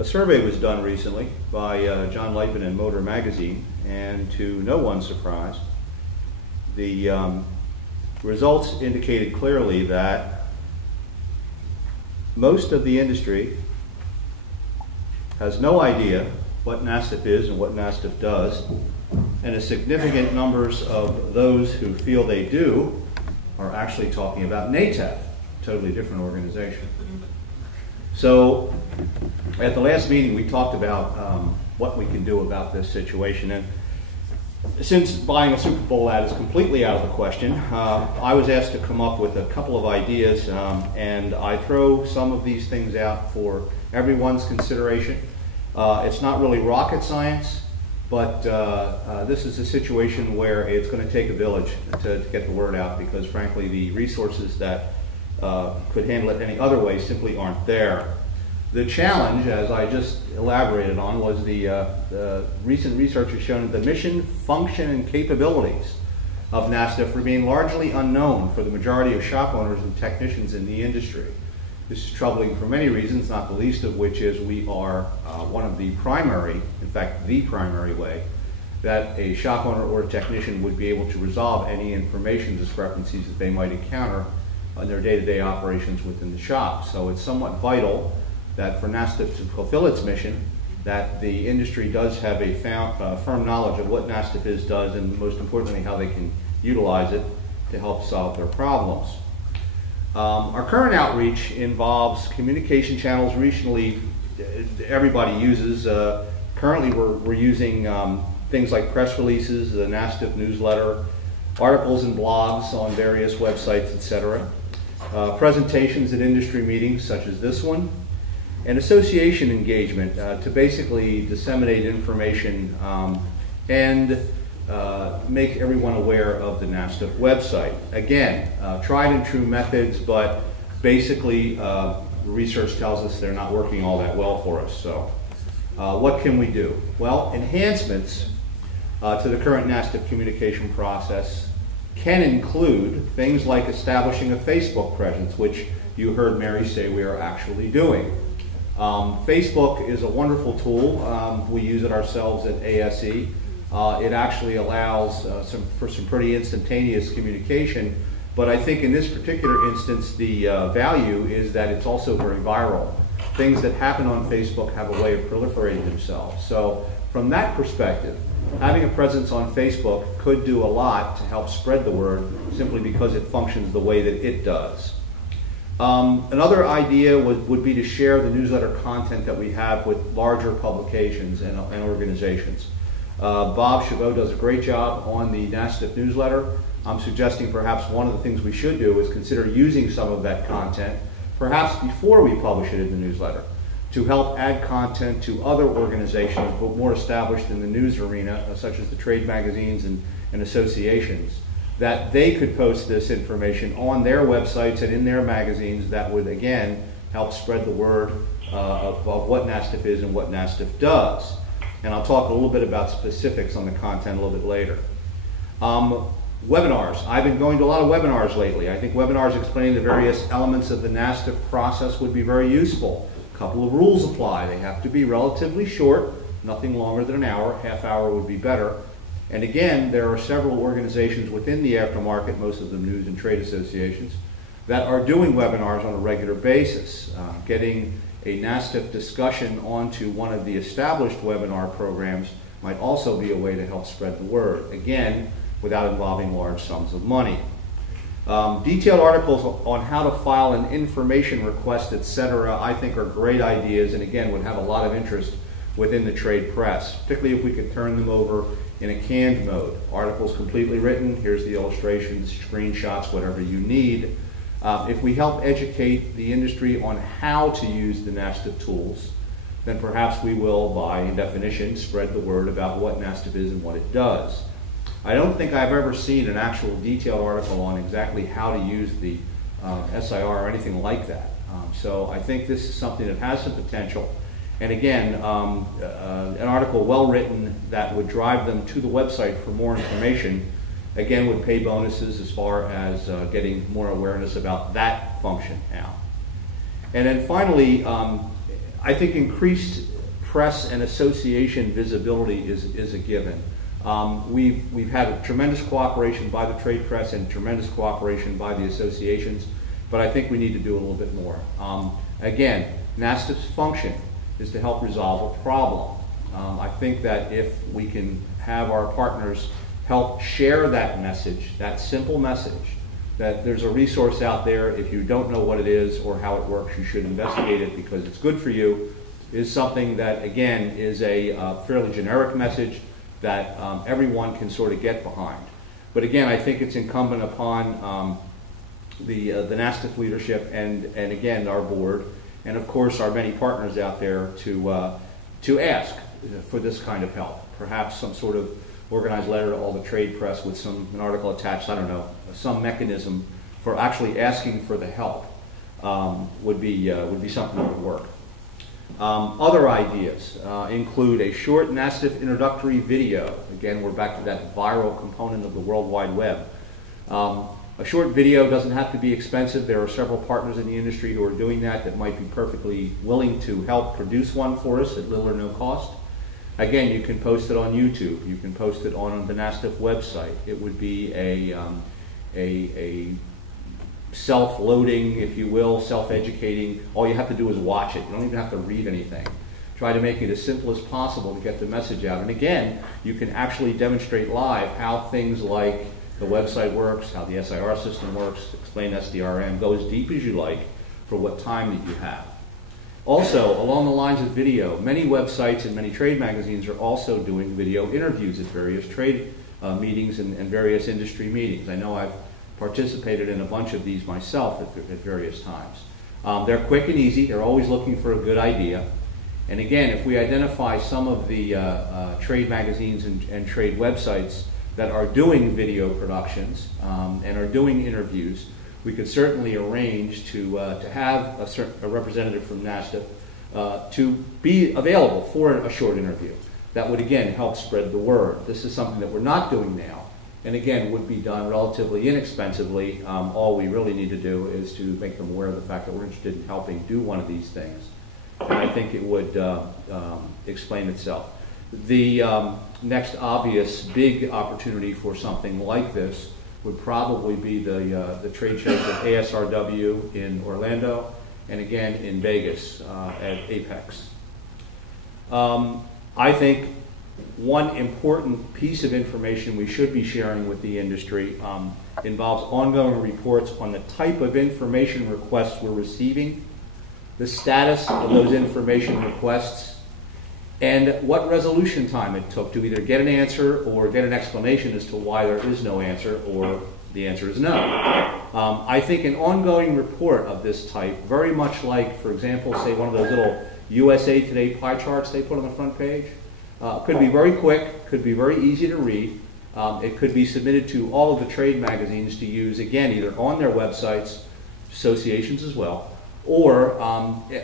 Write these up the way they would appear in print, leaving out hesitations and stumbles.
A survey was done recently by John Lightman in Motor Magazine, and to no one's surprise, the results indicated clearly that most of the industry has no idea what NASTF is and what NASTF does, and a significant numbers of those who feel they do are actually talking about NATF, a totally different organization. So at the last meeting we talked about what we can do about this situation, and since buying a Super Bowl ad is completely out of the question, I was asked to come up with a couple of ideas, and I throw some of these things out for everyone's consideration. It's not really rocket science, but this is a situation where it's going to take a village to get the word out, because frankly the resources that could handle it any other way simply aren't there. The challenge, as I just elaborated on, was the recent research has shown that the mission, function, and capabilities of NASTF remain largely unknown for the majority of shop owners and technicians in the industry. This is troubling for many reasons, not the least of which is we are one of the primary, in fact the primary way, that a shop owner or a technician would be able to resolve any information discrepancies that they might encounter in their day-to-day operations within the shop. So it's somewhat vital that for NASTF to fulfill its mission, that the industry does have a firm knowledge of what NASTF does, and most importantly how they can utilize it to help solve their problems. Our current outreach involves communication channels recently everybody uses. Currently we're using things like press releases, the NASTF newsletter, articles and blogs on various websites, etc. Presentations at industry meetings such as this one, and association engagement to basically disseminate information and make everyone aware of the NASTF website. Again, tried and true methods, but basically research tells us they're not working all that well for us. So what can we do? Well, enhancements to the current NASTF communication process can include things like establishing a Facebook presence, which you heard Mary say we are actually doing. Facebook is a wonderful tool. We use it ourselves at ASE. It actually allows for some pretty instantaneous communication, but I think in this particular instance the value is that it's also very viral. Things that happen on Facebook have a way of proliferating themselves. So from that perspective, having a presence on Facebook could do a lot to help spread the word simply because it functions the way that it does. Another idea would be to share the newsletter content that we have with larger publications and organizations. Bob Chabot does a great job on the NASTF newsletter. I'm suggesting perhaps one of the things we should do is consider using some of that content, perhaps before we publish it in the newsletter, to help add content to other organizations but more established in the news arena, such as the trade magazines and associations, that they could post this information on their websites and in their magazines that would, again, help spread the word of what NASTF is and what NASTF does. And I'll talk a little bit about specifics on the content a little bit later. Webinars. I've been going to a lot of webinars lately. I think webinars explaining the various elements of the NASTF process would be very useful. A couple of rules apply. They have to be relatively short, nothing longer than an hour. Half hour would be better. And again, there are several organizations within the aftermarket, most of them news and trade associations, that are doing webinars on a regular basis. Getting a NASTF discussion onto one of the established webinar programs might also be a way to help spread the word, again, without involving large sums of money. Detailed articles on how to file an information request, etc., I think are great ideas, and again would have a lot of interest within the trade press, particularly if we could turn them over in a canned mode. Articles completely written, here's the illustrations, screenshots, whatever you need. If we help educate the industry on how to use the NASTF tools, then perhaps we will, by definition, spread the word about what NASTF is and what it does. I don't think I've ever seen an actual detailed article on exactly how to use the SIR or anything like that. So I think this is something that has some potential. And again, an article well written that would drive them to the website for more information, again, would pay bonuses as far as getting more awareness about that function now. And then finally, I think increased press and association visibility is a given. We've had a tremendous cooperation by the trade press and tremendous cooperation by the associations, but I think we need to do a little bit more. Again, NASTF's function is to help resolve a problem. I think that if we can have our partners help share that message, that simple message, that there's a resource out there, if you don't know what it is or how it works, you should investigate it because it's good for you, is something that, again, is a fairly generic message that everyone can sort of get behind. But again, I think it's incumbent upon the NASTF leadership and again, our board, and of course our many partners out there to ask for this kind of help. Perhaps some sort of organized letter to all the trade press with an article attached, I don't know, some mechanism for actually asking for the help would be something that would work. Other ideas include a short NASTF introductory video. Again, we're back to that viral component of the World Wide Web. A short video doesn't have to be expensive. There are several partners in the industry who are doing that might be perfectly willing to help produce one for us at little or no cost. Again, you can post it on YouTube. You can post it on the NASTF website. It would be a self-loading, if you will, self-educating. All you have to do is watch it. You don't even have to read anything. Try to make it as simple as possible to get the message out. And again, you can actually demonstrate live how things like the website works, how the SIR system works, explain SDRM, go as deep as you like for what time that you have. Also, along the lines of video, many websites and many trade magazines are also doing video interviews at various trade meetings and various industry meetings. I know I've participated in a bunch of these myself at various times. They're quick and easy. They're always looking for a good idea. And again, if we identify some of the trade magazines and trade websites that are doing video productions and are doing interviews, we could certainly arrange to have a representative from NASTF to be available for a short interview. That would, again, help spread the word. This is something that we're not doing now, and again, would be done relatively inexpensively. All we really need to do is to make them aware of the fact that we're interested in helping do one of these things. And I think it would explain itself. The next obvious big opportunity for something like this would probably be the trade shows at ASRW in Orlando and again in Vegas at Apex. I think one important piece of information we should be sharing with the industry involves ongoing reports on the type of information requests we're receiving, the status of those information requests, and what resolution time it took to either get an answer or get an explanation as to why there is no answer or the answer is no. I think an ongoing report of this type, very much like, for example, say one of those little USA Today pie charts they put on the front page, could be very quick, could be very easy to read. It could be submitted to all of the trade magazines to use, again, either on their websites, associations as well, or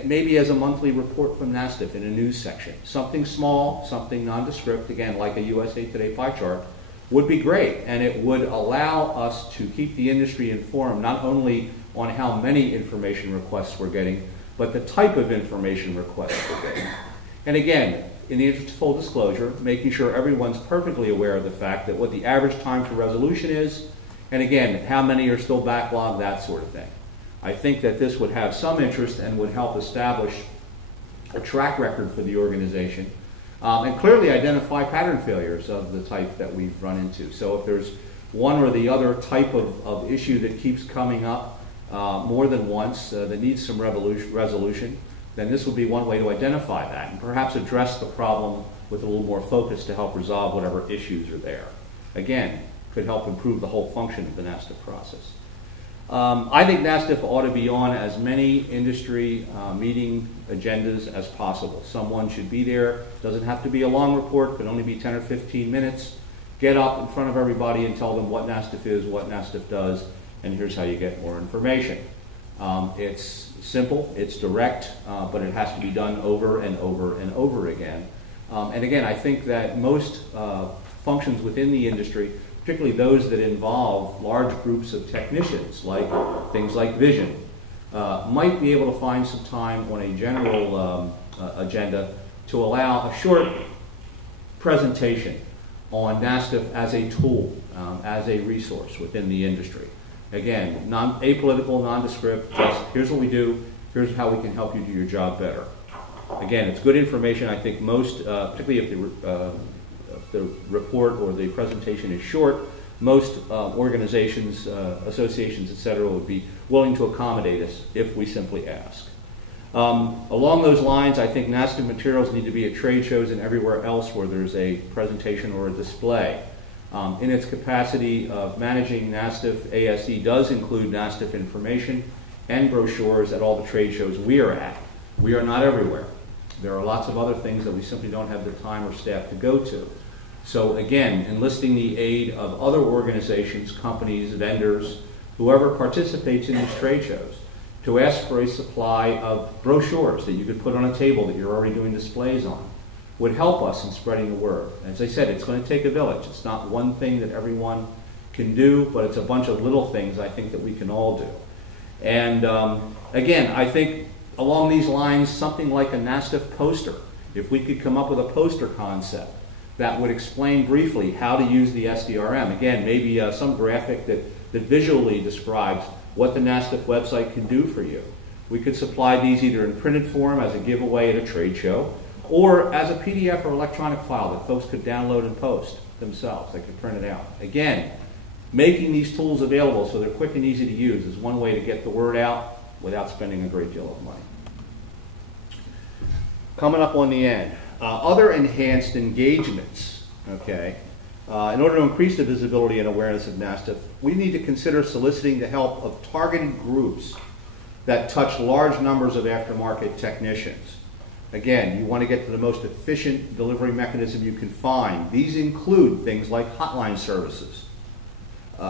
maybe as a monthly report from NASTF in a news section. Something small, something nondescript, again, like a USA Today pie chart, would be great, and it would allow us to keep the industry informed not only on how many information requests we're getting, but the type of information requests we're getting. And again, in the interest of full disclosure, making sure everyone's perfectly aware of the fact that what the average time for resolution is, and again, how many are still backlogged, that sort of thing. I think that this would have some interest and would help establish a track record for the organization and clearly identify pattern failures of the type that we've run into. So if there's one or the other type of issue that keeps coming up more than once that needs some resolution, then this would be one way to identify that and perhaps address the problem with a little more focus to help resolve whatever issues are there. Again, could help improve the whole function of the NASTF process. I think NASTF ought to be on as many industry meeting agendas as possible. Someone should be there. Doesn't have to be a long report, could only be 10 or 15 minutes. Get up in front of everybody and tell them what NASTF is, what NASTF does, and here's how you get more information. It's simple, it's direct, but it has to be done over and over and over again. And again, I think that most functions within the industry, particularly those that involve large groups of technicians, like things like vision, might be able to find some time on a general agenda to allow a short presentation on NASTF as a tool, as a resource within the industry. Again, apolitical, nondescript, just here's what we do, here's how we can help you do your job better. Again, it's good information. I think most, particularly if the report or the presentation is short, most organizations, associations, etc., would be willing to accommodate us if we simply ask. Along those lines, I think NASTF materials need to be at trade shows and everywhere else where there's a presentation or a display. In its capacity of managing NASTF, ASE does include NASTF information and brochures at all the trade shows we are at. We are not everywhere. There are lots of other things that we simply don't have the time or staff to go to. So again, enlisting the aid of other organizations, companies, vendors, whoever participates in these trade shows, to ask for a supply of brochures that you could put on a table that you're already doing displays on, would help us in spreading the word. As I said, it's going to take a village. It's not one thing that everyone can do, but it's a bunch of little things I think that we can all do. And again, I think along these lines, something like a NASTF poster, if we could come up with a poster concept that would explain briefly how to use the SDRM. Again, maybe some graphic that visually describes what the NASTF website can do for you. We could supply these either in printed form as a giveaway at a trade show, or as a PDF or electronic file that folks could download and post themselves. They could print it out. Again, making these tools available so they're quick and easy to use is one way to get the word out without spending a great deal of money. Coming up on the end, other enhanced engagements, okay? In order to increase the visibility and awareness of NASTF, we need to consider soliciting the help of targeted groups that touch large numbers of aftermarket technicians. Again, you want to get to the most efficient delivery mechanism you can find. These include things like hotline services.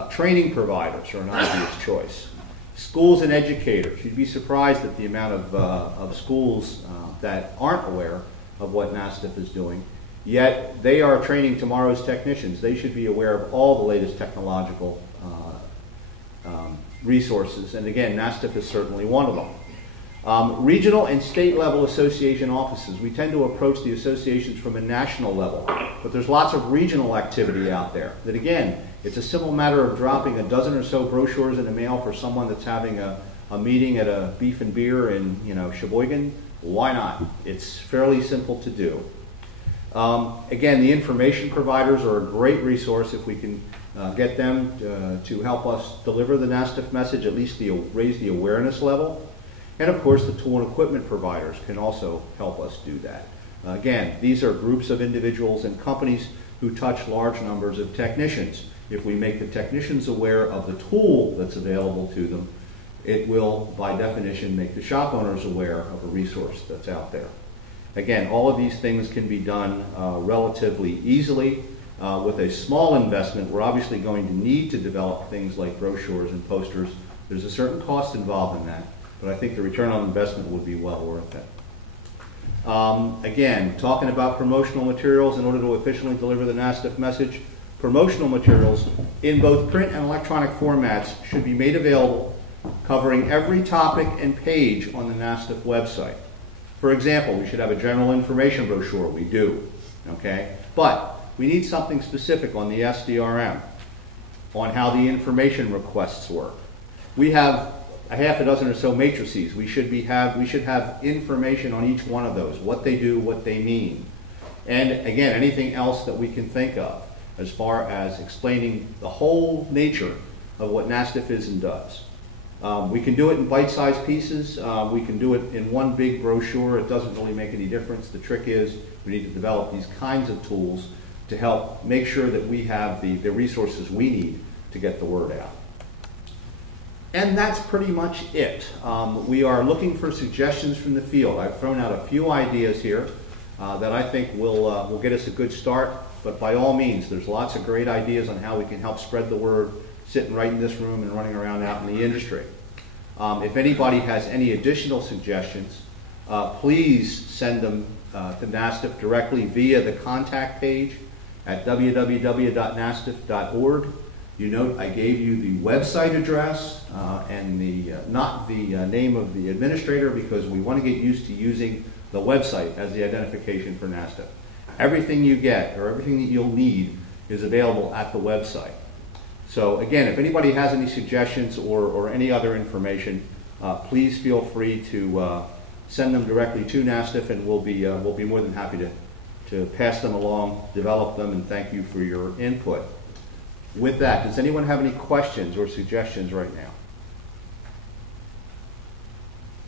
Training providers are an obvious choice. Schools and educators. You'd be surprised at the amount of schools that aren't aware of what NASTF is doing, yet they are training tomorrow's technicians. They should be aware of all the latest technological resources, and again, NASTF is certainly one of them. Regional and state level association offices. We tend to approach the associations from a national level, but there's lots of regional activity out there that, again, it's a simple matter of dropping a dozen or so brochures in the mail for someone that's having a meeting at a beef and beer in Sheboygan. Why not? It's fairly simple to do. Again, the information providers are a great resource if we can get them to help us deliver the NASTF message, at least raise the awareness level. And of course, the tool and equipment providers can also help us do that. Again, these are groups of individuals and companies who touch large numbers of technicians. If we make the technicians aware of the tool that's available to them, it will, by definition, make the shop owners aware of a resource that's out there. Again, all of these things can be done relatively easily. With a small investment, we're obviously going to need to develop things like brochures and posters. There's a certain cost involved in that, but I think the return on investment would be well worth it. Again, talking about promotional materials in order to efficiently deliver the NASTF message, promotional materials in both print and electronic formats should be made available, covering every topic and page on the NASTF website. For example, we should have a general information brochure. We do, okay? But we need something specific on the SDRM, on how the information requests work. We have a half a dozen or so matrices. We should have information on each one of those, what they do, what they mean. And again, anything else that we can think of as far as explaining the whole nature of what NASTF is and does. We can do it in bite-sized pieces. We can do it in one big brochure. It doesn't really make any difference. The trick is we need to develop these kinds of tools to help make sure that we have the resources we need to get the word out. And that's pretty much it. We are looking for suggestions from the field. I've thrown out a few ideas here that I think will get us a good start. But by all means, there's lots of great ideas on how we can help spread the word, sitting right in this room and running around out in the industry. If anybody has any additional suggestions, please send them to NASTF directly via the contact page at www.nastf.org. You note I gave you the website address and not the name of the administrator, because we want to get used to using the website as the identification for NASTF. Everything you get or everything that you'll need is available at the website. So again, if anybody has any suggestions or any other information, please feel free to send them directly to NASTF, and we'll be more than happy to pass them along, develop them, and thank you for your input. With that, does anyone have any questions or suggestions right now?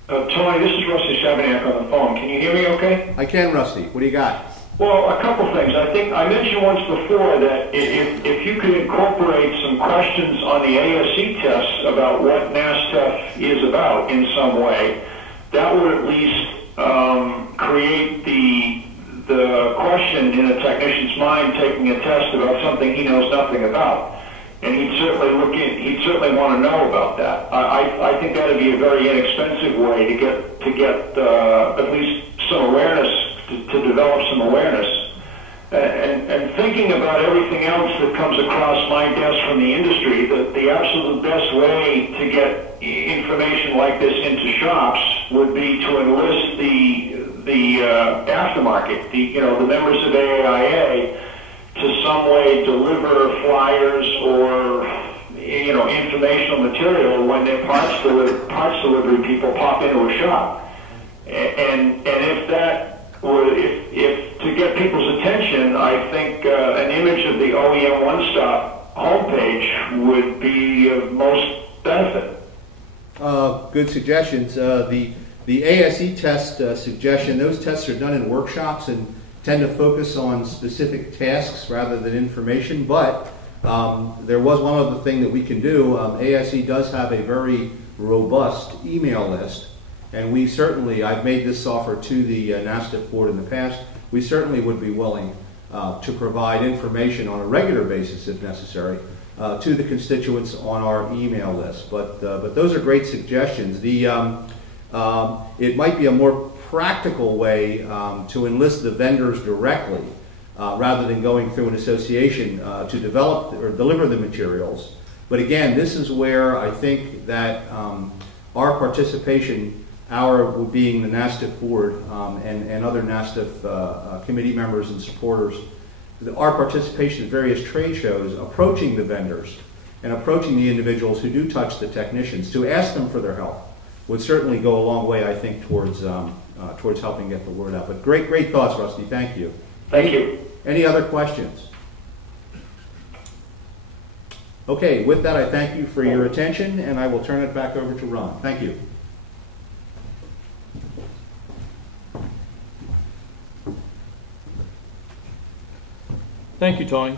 Tony, this is Rusty Savaniak on the phone. Can you hear me okay? I can, Rusty. What do you got? Well, a couple things. I think I mentioned once before that if you could incorporate some questions on the ASE tests about what NASTF is about in some way, that would at least create the question in a technician's mind taking a test about something he knows nothing about. And he'd certainly want to know about that. I think that would be a very inexpensive way to get at least some awareness, to develop some awareness. And thinking about everything else that comes across my desk from the industry, the absolute best way to get information like this into shops would be to enlist the aftermarket, the members of AAIA, to some way deliver flyers or informational material when their parts delivery people pop into a shop. And if to get people's attention, I think an image of the OEM One-Stop homepage would be of most benefit. Good suggestions. The ASE test suggestion, those tests are done in workshops and tend to focus on specific tasks rather than information, but there was one other thing that we can do. ASE does have a very robust email list, and we certainly, I've made this offer to the NASTF board in the past, we certainly would be willing to provide information on a regular basis, if necessary, to the constituents on our email list. But those are great suggestions. It might be a more practical way to enlist the vendors directly rather than going through an association to develop or deliver the materials. But again, this is where I think that our participation, being the NASTF board and other NASTF committee members and supporters, our participation at various trade shows, approaching the vendors and approaching the individuals who do touch the technicians to ask them for their help would certainly go a long way, I think, towards helping get the word out. But great thoughts, Rusty. Thank you. Thank you. Any other questions? Okay, with that, I thank you for your attention, and I will turn it back over to Ron. Thank you. Thank you, Tony.